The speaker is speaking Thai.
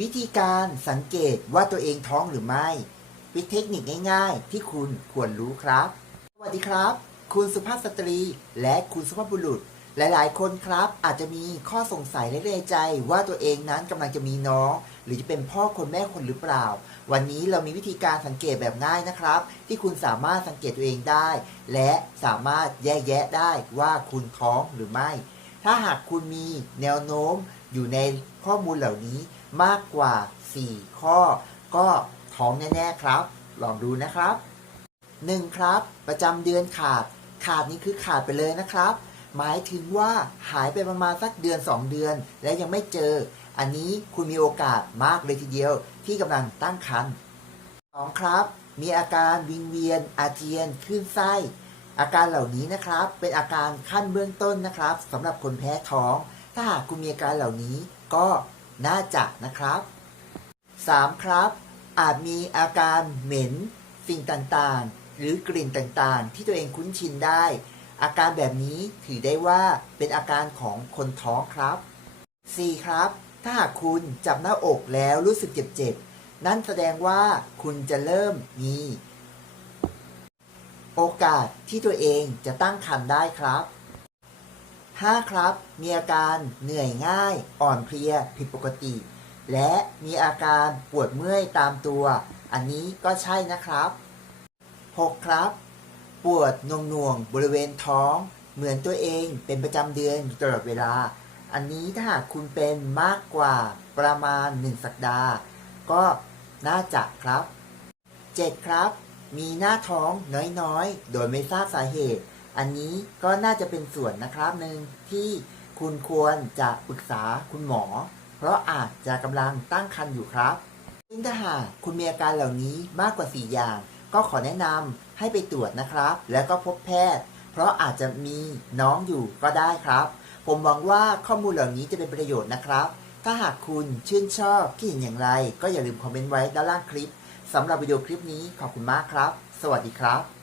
วิธีการสังเกตว่าตัวเองท้องหรือไม่เป็นเทคนิคง่ายๆ ที่คุณควรรู้ครับ สวัสดีครับ คุณสุภาพสตรีและคุณสุภาพบุรุษ หลายๆ คนครับ อาจจะมีข้อสงสัยและในใจว่าตัวเองนั้นกำลังจะมีน้อง หรือจะเป็นพ่อคนแม่คนหรือเปล่า วันนี้เรามีวิธีการสังเกตแบบง่ายนะครับ ที่คุณสามารถสังเกตตัวเองได้ และสามารถแยกแยะได้ว่าคุณท้องหรือไม่ ถ้าหากคุณมีแนวโน้มอยู่ในข้อมูลเหล่านี้ มากกว่า 4 ข้อ ก็ท้องแน่ ๆ ครับ ลองดูนะครับ 1. ครับ ประจำเดือนขาด ขาดนี้คือขาดไปเลยนะครับ หมายถึงว่าหายไปประมาณสักเดือน 2 เดือน และยังไม่เจอ อันนี้คุณมีโอกาสมากเลยทีเดียว ที่กำลังตั้งครรภ์ 2. ครับ มีอาการวิงเวียน อาเจียนคลื่นไส้อาการเหล่านี้นะครับเป็นอาการขั้นเบื้องต้นนะครับสำหรับคนแพ้ท้อง ถ้าหากคุณมีอาการเหล่านี้ก็ น่าจะนะครับ 3. ครับ อาจมีอาการเหม็นสิ่งต่างๆ หรือกลิ่นต่างๆ ที่ตัวเองคุ้นชินได้ อาการแบบนี้ถือได้ว่าเป็นอาการของคนท้องครับ 4. ครับ ถ้าหากคุณจับหน้าอกแล้วรู้สึกเจ็บๆ นั่นแสดงว่าคุณจะเริ่มมี โอกาสที่ตัวเองจะตั้งครรภ์ได้ครับ 5. ครับ มีอาการเหนื่อยง่าย อ่อนเพลียผิดปกติ และมีอาการปวดเมื่อยตามตัว อันนี้ก็ใช่นะครับ 6. ครับ ปวดหน่วงบริเวณท้อง เหมือนตัวเองเป็นประจำเดือนอยู่ตลอดเวลา อันนี้ถ้าหากคุณเป็นมากกว่าประมาณ 1 สัปดาห์ ก็น่าจะครับ 7. ครับ มีหน้าท้องน้อยๆ โดยไม่ทราบสาเหตุ อันนี้ก็น่าจะเป็นส่วนนะครับหนึ่งที่คุณควรจะปรึกษาคุณหมอ เพราะอาจจะกำลังตั้งครรภ์อยู่ครับซึ่งถ้าหากคุณมีอาการเหล่านี้มากกว่า 4 อย่าง ก็ขอแนะนำให้ไปตรวจนะครับ แล้วก็พบแพทย์ เพราะอาจจะมีน้องอยู่ก็ได้ครับ ผมหวังว่าข้อมูลเหล่านี้จะเป็นประโยชน์นะครับ ถ้าหากคุณชื่นชอบคิดเห็นอย่างไร ก็อย่าลืมคอมเมนต์ไว้ด้านล่างคลิปสำหรับวิดีโอคลิปนี้ขอบคุณมากครับ สวัสดีครับ